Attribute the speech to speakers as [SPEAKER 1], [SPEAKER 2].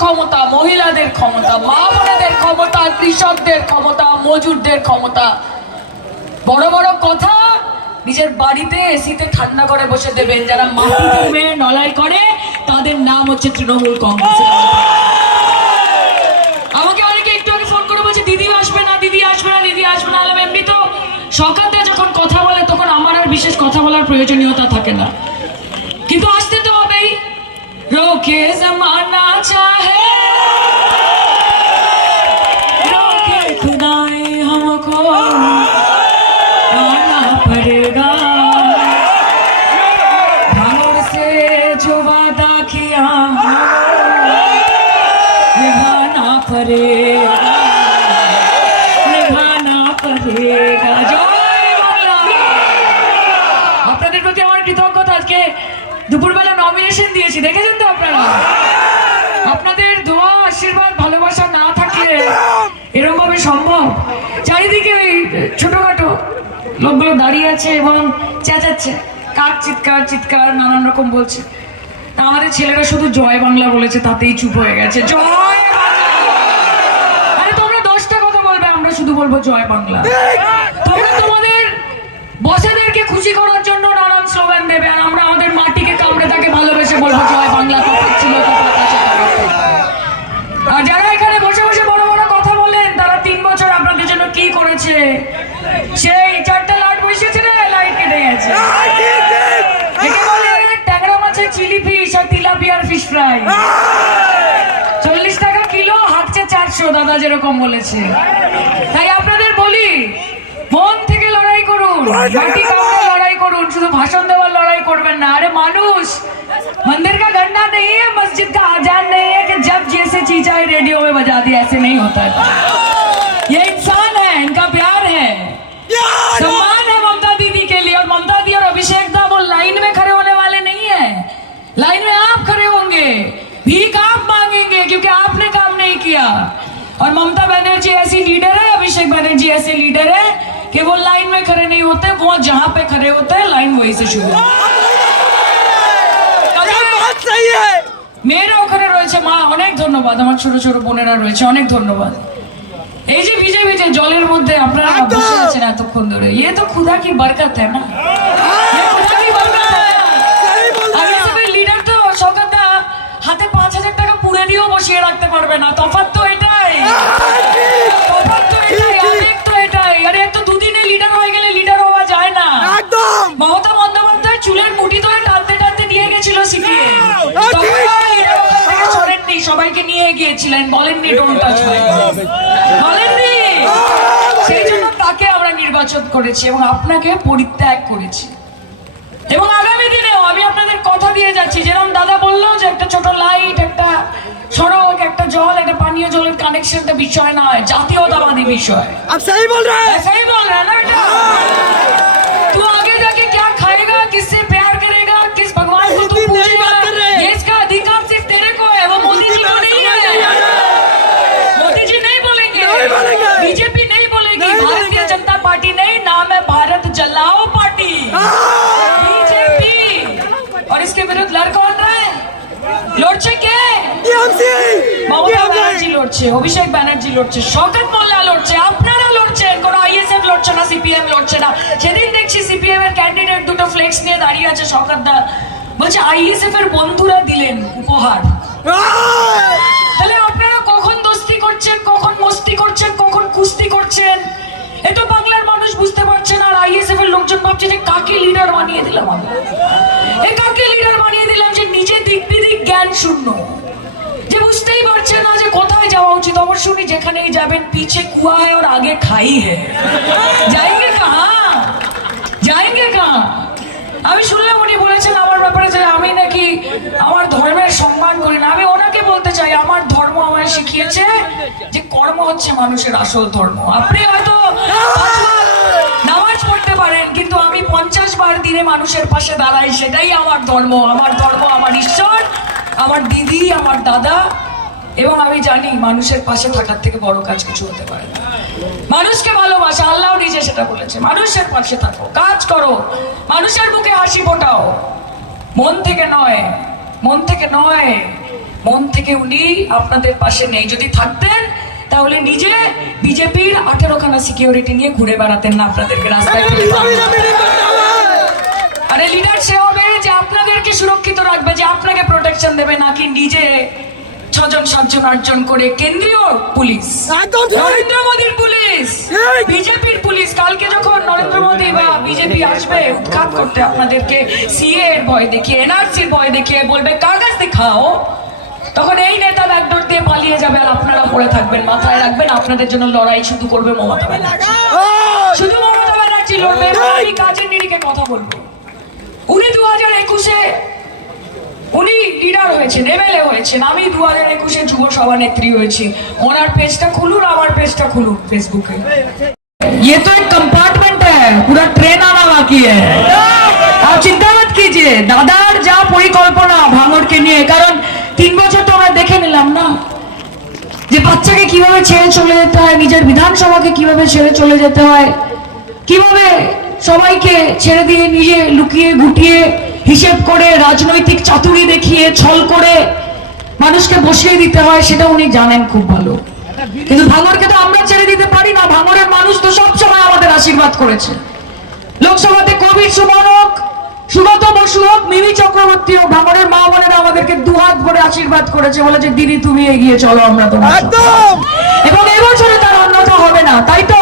[SPEAKER 1] ক্ষমতা, মহিলাদের ক্ষমতা মা বোনেদের ক্ষমতা, কৃষকদের ক্ষমতা, মজুরদের ক্ষমতা। বড় বড় কথা, নিজের বাড়িতে এসিতে ঠান্ডা করে বসে দেবেন। যারা মাটি নলাই করে, তাদের নাম হচ্ছে তৃণমূল কংগ্রেস। আমাকে অনেকে একটু আগে ফোন করে বলছে, দিদি আসবে না, দিদি আসবে না, দিদি আসবে না। এমনি তো সকালে যখন কথা বলে, তখন আমার আর বিশেষ কথা বলার প্রয়োজনীয়তা থাকে না। কিন্তু আসতে রোকে জমানা চাহে रोके खुदाए हमको आना पड़ेगा भांगड़ से जो वादा किया निभाना पड़ेगा निभाना पड़ेगा জয় বাংলা আপনাদের প্রতি আমার কৃতজ্ঞতা আজকে দুপুরবেলা নমিনেশন দিয়েছি, দেখেছেন তো আপনারা? আপনাদের দোয়া, আশীর্বাদ, ভালোবাসা না থাকলে এরকম ভাবে সম্ভব? চারিদিকে ওই ছোটখাটো লোকগুলো দাঁড়িয়ে আছে এবং চেঁচাচ্ছে। কাক চিৎকার চিৎকার, নানান রকম বলছে। তা আমাদের ছেলেরা শুধু জয় বাংলা বলেছে, তাতেই চুপ হয়ে গেছে। জয় আরে তোমরা দশটা কথা বলবে, আমরা শুধু বলব জয় বাংলা। বসেদেরকে খুশি করার জন্য নানান স্লোগান দেবে, আর আমরা আমাদের মাটিকে কামড়ে তাকে ভালোবেসে বলব, জয় বাংলা, কথা ছিল। আর যারা এখানে বসে বসে বড় বড় কথা বলেন তারা তিন বছর আপনাদের জন্য কি করেছে? সেই চারটা লাইট বসিয়েছে রে লাইট কেটে গেছে? ট্যাংরা মাছের চিলি ফিশ আর তিলাপিয়ার ফিশ ফ্রাই। চল্লিশ টাকা কিলো হাঁটছে চারশো, দাদা যেরকম বলেছে। তাই আপনাদের বলি, মন করুন মাটি কামড়ে লড়াই করুন শুধু ভাষণ দেওয়ার লড়াই করবেন না আরে মানুষ मंदिर का घंटा नहीं है मस्जिद का आजान नहीं है कि जब जैसे चीज आए रेडियो में बजा दिया ऐसे नहीं होता है ये इंसान है इनका प्यार है सम्मान है ममता दीदी के लिए और ममता दी और अभिषेक दा वो लाइन में खड़े होने वाले नहीं है लाइन में आप खड़े होंगे भीख आप मांगेंगे क्योंकि आपने काम नहीं किया और ममता बनर्जी ऐसी लीडर है अभिषेक बनर्जी ऐसे लीडर है कि वो लाइन में खड़े नहीं होते वो जहां पे खड़े होते हैं लाइन वहीं से शुरू होती है।
[SPEAKER 2] बात सही है
[SPEAKER 1] মেয়েরা ওখানে রয়েছে মা অনেক ধন্যবাদ আমার ছোট ছোট বোনেরা রয়েছে অনেক ধন্যবাদ এই যে ভিজে ভিজে জলের মধ্যে আপনারা
[SPEAKER 2] একদম।
[SPEAKER 1] বসে আছেন এতক্ষণ ধরে ইয়ে তো খুদা কি বরকত है না ये खुदा की बरकत है
[SPEAKER 2] सही बोल
[SPEAKER 1] আর
[SPEAKER 2] रहे हैं
[SPEAKER 1] এসবের লিডার তো সকালটা হাতে পাঁচ হাজার টাকা পুড়ে দিয়েও বসিয়ে রাখতে পারবে না তফাৎ নিয়ে গিয়েছিলেন বলেননি ডোন্ট টাচ মাই বলেননি সেই জন্য তাকে আমরা নির্বাচন করেছি এবং আপনাকে পরিত্যাগ করেছি এবং আগামী দিনেও আমি আপনাদের কথা দিয়ে যাচ্ছি যেরকম দাদা বললো যে একটা ছোট লাইট একটা সড়ক একটা জল একটা পানীয় জলের কানেকশনটা বিষয় নয় জাতীয়তাবাদী বিষয়
[SPEAKER 2] आप सही बोल रहे हैं
[SPEAKER 1] ऐसा ही बोल रहा है ना बेटा तू आगे जाके क्या खाएगा किससे লড়ছে কে? মমতা ব্যানার্জি লড়ছে অভিষেক ব্যানার্জি লড়ছে শকত মোল্লা লড়ছে আপনারা লড়ছেন কোন আইএসএফ লড়ছে না সিপিএম লড়ছে না। সেদিন দেখছি সিপিএম এর ক্যান্ডিডেট দুটো ফ্লেক্স নিয়ে দাঁড়িয়ে আছে শকত দা। বলছে আইএসএফ এর বন্ধুরা দিলেন উপহার। তাহলে আপনারা কখন দোস্তি করছেন কখন মস্তি করছেন কখন কুস্তি করছেন? এ তো বাংলার মানুষ বুঝতে পারছেন আর আইএসএফ এর লোকজন ভাবছে যে কাকে লিডার বানিয়ে দিলাম আমরা? শূন্য। যে বুঝতেই পারছে না যে কোথায় যাওয়া উচিত, অবশ্যই যেখানেই যাবেন, পিছে কুয়া হ্যাঁ আর আগে খাই হ্যাঁ যাইগে কাহা যাইগে কাহা আমি শুনলাম উনি বলেছেন আমার ব্যাপারে যে আমি নাকি আমার ধর্মের সম্মান করি না। আমি ওনাকে বলতে চাই, আমার ধর্ম আমায় শিখিয়েছে যে কর্ম হচ্ছে মানুষের আসল ধর্ম। আপনি হয়তো নামাজ পড়তে পারেন, কিন্তু আমি পঞ্চাশ বার দিনে মানুষের পাশে দাঁড়াই, সেটাই আমার ধর্ম। আমার ধর্ম আমার ঈশ্বর। আমার দিদি আমার দাদা এবং আমি জানি মানুষের পাশে থাকার থেকে বড় কাজ কিছু হতে পারে না। মানুষকে ভালোবাসা আল্লাহ নিজে সেটা বলেছে মানুষের পাশে থাকো কাজ করো মানুষের বুকে হাসি ফোটাও। মন থেকে নয় মন থেকে নয় মন থেকে উনি আপনাদের পাশে নেই। যদি থাকতেন তাহলে নিজে বিজেপির আঠেরোখানা সিকিউরিটি নিয়ে ঘুরে বেড়াতেন না আপনাদেরকে রাস্তায় আরে লিডার সে হবে। আপনাদেরকে সুরক্ষিত রাখবে যে আপনাকে প্রোটেকশন দেবে নাকি নিজে ছজন সাতজন আটজন করে কেন্দ্রীয় পুলিশ। নরেন্দ্র মোদীর পুলিশ। বিজেপির পুলিশ। কালকে যখন নরেন্দ্র মোদী বা বিজেপি আসবে উৎখাত করতে আপনাদেরকে সিএ এর ভয় দেখিয়ে এনআরসির ভয় দেখিয়ে বলবে কাগজ দেখাও। তখন এই নেতা ব্যাকডোর দিয়ে পালিয়ে যাবে আর আপনারা পড়ে থাকবেন মাথায় রাখবেন আপনাদের জন্য লড়াই শুধু করবে মমতা ব্যানার্জি। শুধু মমতা ব্যানার্জি লড়বে আমি কাজের নিরিখে কথা বলব। একুশে উনি লিডার হয়েছেন এমএলএ হয়েছেন আমি দু হাজার একুশে যুব সভানেত্রী হয়েছি ওনার পেজটা খুলুন আমার পেজটা খুলুন ফেসবুকে ये तो एक कंपार्टमेंट है पूरा ट्रेन आना बाकी है आप চিন্তা মত कीजिए দাদার যা পরিকল্পনা ভাঙড়কে নিয়ে কারণ তিন বছর তো আমরা দেখে নিলাম না যে বাচ্চাকে কিভাবে ছেড়ে চলে যেতে হয় নিজের বিধানসভাকে কিভাবে ছেড়ে চলে যেতে হয় কিভাবে সবাইকে ছেড়ে দিয়ে নিজে লুকিয়ে গুটিয়ে হিসেব করে রাজনৈতিক চাতুরি দেখিয়ে ছল করে মানুষকে বসিয়ে দিতে হয় সেটা উনি জানেন খুব ভালো। কিন্তু ভাঙরকে তো আমরা ছেড়ে দিতে পারি না ভাঙরের মানুষ তো সবসময় আমাদের আশীর্বাদ করেছে। লোকসভাতে কবির সুমন হোক সুগত বসু হোক মিমি চক্রবর্তী হোক ভাঙরের মা বোনেরা আমাদেরকে দুহাত ভরে আশীর্বাদ করেছে বলেছে দিদি তুমি এগিয়ে চলো আমরা তোমার এবং এবছরে তার অন্যথা হবে না তাই তো?